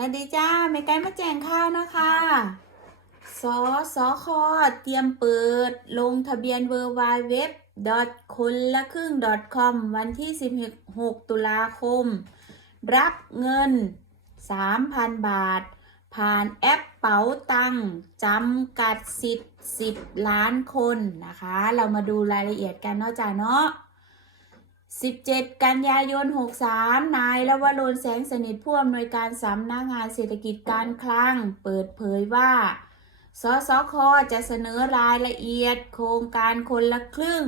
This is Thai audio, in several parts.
สวัสดีจ้าเมกันะคะสสคเตรียมเปิด ลงทะเบียน w w w คนละครึ่ง .com วันที่ 16 ตุลาคม รับเงิน 3,000 บาท ผ่านแอปเป๋าตังจำกัดสิทธิ์10 ล้านคนนะคะ เรามาดูรายละเอียดกันเนาะจ้าเนาะ 17 กันยายน 63 นายละวรนแสงสนิทผู้อำนวยการสำนักงานเศรษฐกิจการคลัง เปิดเผยว่า สสค จะเสนอรายละเอียด โครงการคนละครึ่ง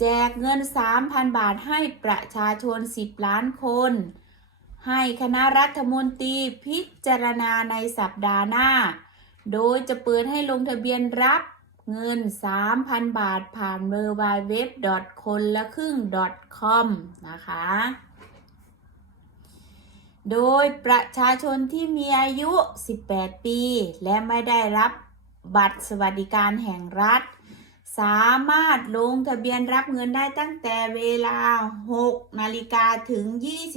แจกเงิน 3,000 บาทให้ประชาชน 10 ล้านคน ให้คณะรัฐมนตรีพิจารณาในสัปดาห์หน้า โดยจะเปิดให้ลงทะเบียนรับ เงิน 3,000 บาทผ่านเวอร์ไบเว็บคนละครึ่ง .com นะคะ โดยประชาชนที่มีอายุ 18 ปี และไม่ได้รับบัตรสวัสดิการแห่งรัฐ สามารถลงทะเบียนรับเงินได้ตั้งแต่เวลา 6 นาฬิกาถึง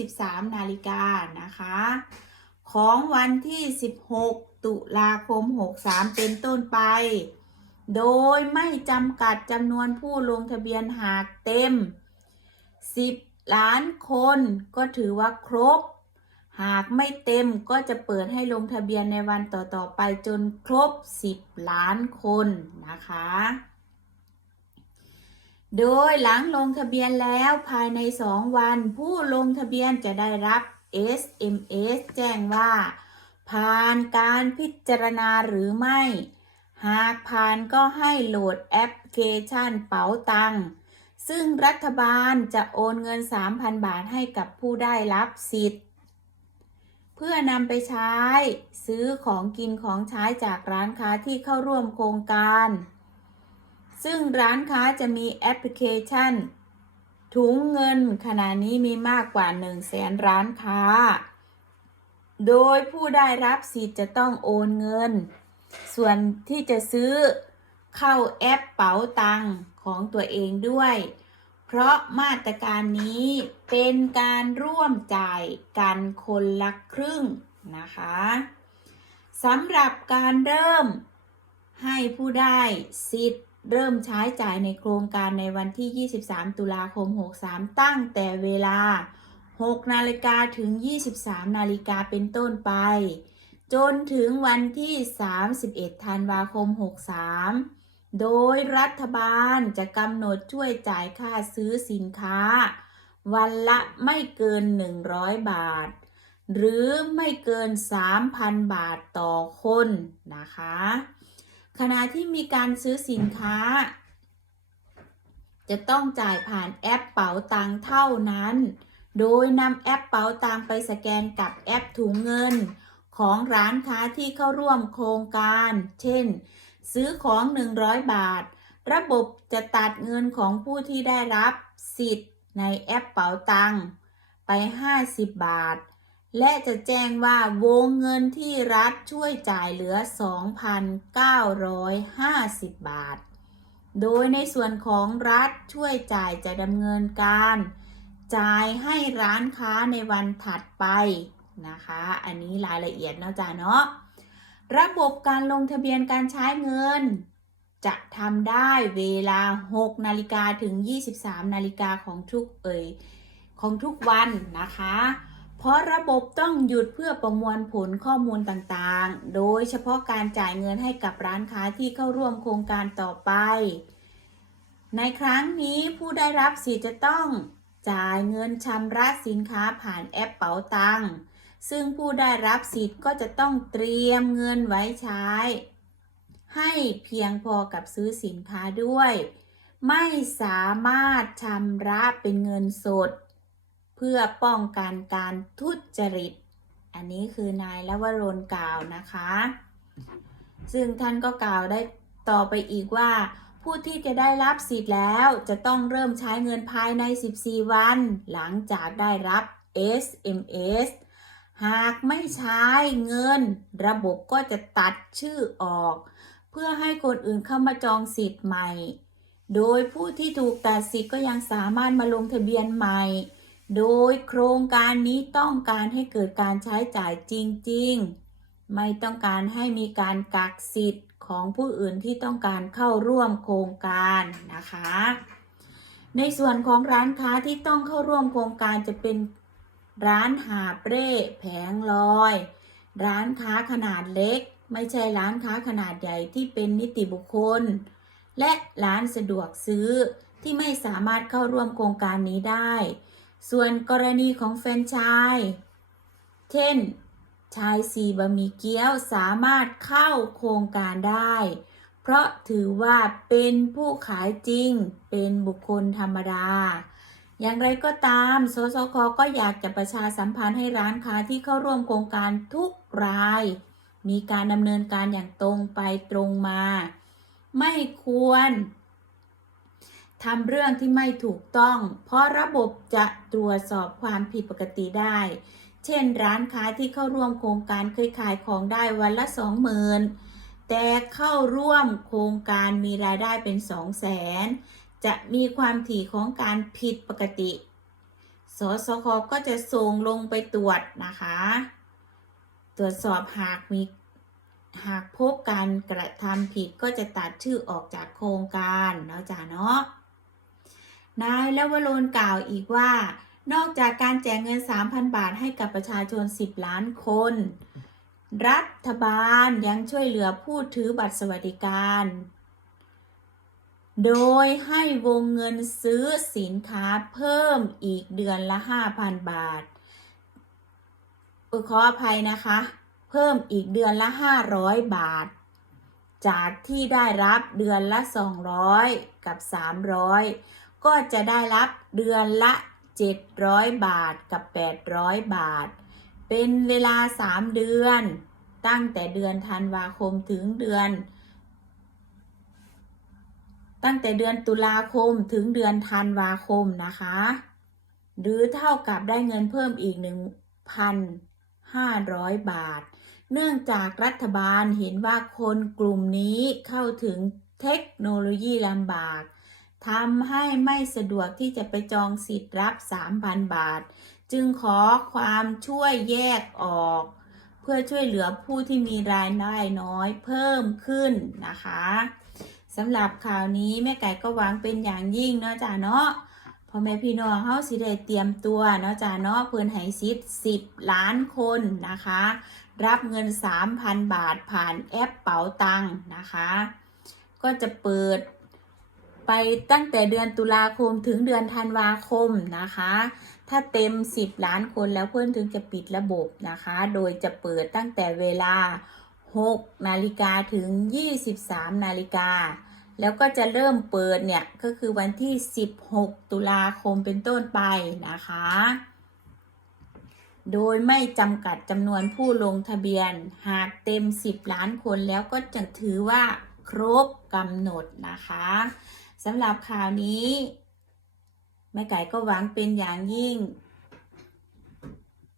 23 นาฬิกานะคะ ของวันที่ 16 ตุลาคม 63 เป็นต้นไป โดยไม่จำกัดจำนวนผู้ลงทะเบียนหากเต็ม 10 ล้านคนก็ถือว่าครบ หากไม่เต็มก็จะเปิดให้ลงทะเบียนในวันต่อๆไปจนครบ 10 ล้านคนนะคะ โดยหลังลงทะเบียนแล้วภายใน 2 วัน ผู้ลงทะเบียนจะได้รับ SMS แจ้งว่า ผ่านการพิจารณาหรือไม่ หากผ่านก็ให้โหลดแอปพลิเคชันเป๋าตัง ซึ่งรัฐบาลจะโอนเงิน 3,000 บาทให้กับผู้ได้รับสิทธิ์ เพื่อนำไปใช้ซื้อของกินของใช้จากร้านค้าที่เข้าร่วมโครงการ ซึ่งร้านค้าจะมีแอปพลิเคชัน ถุงเงินขณะนี้มีมากกว่า 1 0 0 0 0แสนร้านค้า โดยผู้ได้รับสิทธิ์จะต้องโอนเงิน ส่วนที่จะซื้อเข้าแอปเป๋าตังของตัวเองด้วย เพราะมาตรการนี้เป็นการร่วมจ่ายกันคนละครึ่งนะคะสำหรับการเริ่มให้ผู้ได้สิทธิ์เริ่มใช้จ่ายในโครงการในวันที่ 23 ตุลาคม 63 ตั้งแต่เวลา 6 นาฬิกาถึง 23 นาฬิกาเป็นต้นไป จนถึงวันที่ 31 ธันวาคม 63 โดยรัฐบาลจะกำหนดช่วยจ่ายค่าซื้อสินค้า วันละไม่เกิน 100 บาท หรือไม่เกิน 3,000 บาทต่อคนนะคะ ขณะที่มีการซื้อสินค้า จะต้องจ่ายผ่านแอปเป๋าตังค์เท่านั้น โดยนำแอปเป๋าตังค์ไปสแกนกับแอปถุงเงิน ของร้านค้าที่เข้าร่วมโครงการ เช่น ซื้อของ 100 บาท ระบบจะตัดเงินของผู้ที่ได้รับสิทธิ์ในแอปเป๋าตังค์ไป 50 บาท และจะแจ้งว่าวงเงินที่รัฐช่วยจ่ายเหลือ 2,950 บาท โดยในส่วนของรัฐช่วยจ่ายจะดำเนินการ จ่ายให้ร้านค้าในวันถัดไป นะคะ อันนี้รายละเอียดเนาะจ้าเนาะระบบการลงทะเบียนการใช้เงิน จะทำได้เวลา 6 นาฬิกาถึง 23 นาฬิกาของทุกเอ่ยของทุกวันนะคะ เพราะระบบต้องหยุดเพื่อประมวลผลข้อมูลต่างๆ โดยเฉพาะการจ่ายเงินให้กับร้านค้าที่เข้าร่วมโครงการต่อไป ในครั้งนี้ผู้ได้รับสิทธิ์จะต้องจ่ายเงินชำระสินค้าผ่านแอปเป๋าตังค์ ซึ่งผู้ได้รับสิทธิ์ก็จะต้องเตรียมเงินไว้ใช้ ให้เพียงพอกับซื้อสินค้าด้วย ไม่สามารถชำระเป็นเงินสด เพื่อป้องกันการทุจริต อันนี้คือนายละวรนกล่าวนะคะ ซึ่งท่านก็กล่าวได้ต่อไปอีกว่าผู้ที่จะได้รับสิทธิ์แล้วจะต้องเริ่มใช้เงินภายใน 14 วัน หลังจากได้รับ SMS หากไม่ใช้เงิน ระบบก็จะตัดชื่อออก เพื่อให้คนอื่นเข้ามาจองสิทธิ์ใหม่ โดยผู้ที่ถูกตัดสิทธิ์ก็ยังสามารถมาลงทะเบียนใหม่ โดยโครงการนี้ต้องการให้เกิดการใช้จ่ายจริง ๆ ไม่ต้องการให้มีการกักสิทธิ์ของผู้อื่นที่ต้องการเข้าร่วมโครงการนะคะ ในส่วนของร้านค้าที่ต้องเข้าร่วมโครงการจะเป็น ร้านหาเปร่แผงลอย ร้านค้าขนาดเล็ก ไม่ใช่ร้านค้าขนาดใหญ่ที่เป็นนิติบุคคล และร้านสะดวกซื้อที่ไม่สามารถเข้าร่วมโครงการนี้ได้ ส่วนกรณีของแฟรนไชส์เช่น ชายสีบะหมี่เกี๊ยวสามารถเข้าโครงการได้ เพราะถือว่าเป็นผู้ขายจริง เป็นบุคคลธรรมดา อย่างไรก็ตาม สสค ก็อยากจะประชาสัมพันธ์ให้ร้านค้าที่เข้าร่วมโครงการทุกราย มีการดำเนินการอย่างตรงไปตรงมา ไม่ควรทำเรื่องที่ไม่ถูกต้อง เพราะระบบจะตรวจสอบความผิดปกติได้ เช่น ร้านค้าที่เข้าร่วมโครงการเคยขายของได้วันละสองหมื่นแต่เข้าร่วมโครงการมีรายได้เป็นสองแสน จะมีความถี่ของการผิดปกติ สสคก็จะส่งลงไปตรวจนะคะ ตรวจสอบหากมีหากพบการกระทำผิดก็จะตัดชื่อออกจากโครงการเนาะจ้าเนาะ นายลวโรนกล่าวอีกว่า นอกจากการแจกเงิน 3,000 บาทให้กับประชาชน 10 ล้านคน รัฐบาลยังช่วยเหลือผู้ถือบัตรสวัสดิการ โดยให้วงเงินซื้อสินค้าเพิ่มอีกเดือนละ 5,000 บาทขออภัยนะคะ เพิ่มอีกเดือนละ 500 บาท จากที่ได้รับเดือนละ 200 กับ 300 ก็จะได้รับเดือนละ 700 บาทกับ 800 บาท เป็นเวลา 3 เดือน ตั้งแต่เดือนธันวาคมถึงเดือน ตั้งแต่เดือนตุลาคมถึงเดือนธันวาคมนะคะ หรือเท่ากับได้เงินเพิ่มอีก 1,500 บาท เนื่องจากรัฐบาลเห็นว่าคนกลุ่มนี้เข้าถึงเทคโนโลยีลำบากทำให้ไม่สะดวกที่จะไปจองสิทธิ์รับ 3,000 บาท จึงขอความช่วยแยกออก เพื่อช่วยเหลือผู้ที่มีรายได้น้อยเพิ่มขึ้นนะคะ สำหรับข่าวนี้แม่ไก่ก็หวังเป็นอย่างยิ่งเนาะจ้าเนาะพ่อแม่พี่น้องเฮาสิได้เตรียมตัวเนาะจ้าเนาะเพิ่อนให้สิทธิ์10ล้านคนนะคะ รับเงิน 3,000 บาทผ่านแอปเป๋าตังค์นะคะ ก็จะเปิดไปตั้งแต่เดือนตุลาคมถึงเดือนธันวาคมนะคะ ถ้าเต็ม 10 ล้านคนแล้วเพื่อนถึงจะปิดระบบนะคะ โดยจะเปิดตั้งแต่เวลา 6นาฬิกาถึง 23นาฬิกา แล้วก็จะเริ่มเปิดเนี่ย ก็คือวันที่ 16 ตุลาคมเป็นต้นไปนะคะ โดยไม่จำกัดจำนวนผู้ลงทะเบียน หากเต็ม 10 ล้านคนแล้วก็จะถือว่าครบกำหนดนะคะสำหรับข่าวนี้แม่ไก่ก็หวังเป็นอย่างยิ่ง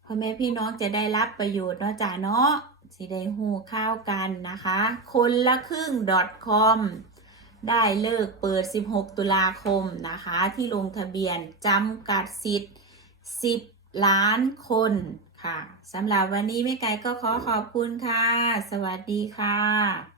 พ่อแม่พี่น้องจะได้รับประโยชน์เนาะจ้าเนาะ สิได้หูข้าวกันนะคะ คนละครึ่ง .com ได้เลิกเปิด 16 ตุลาคมนะคะ ที่ลงทะเบียนจำกัดสิทธิ์ 10 ล้านคนค่ะสำหรับวันนี้แม่ไก่ก็ขอขอบคุณค่ะ สวัสดีค่ะ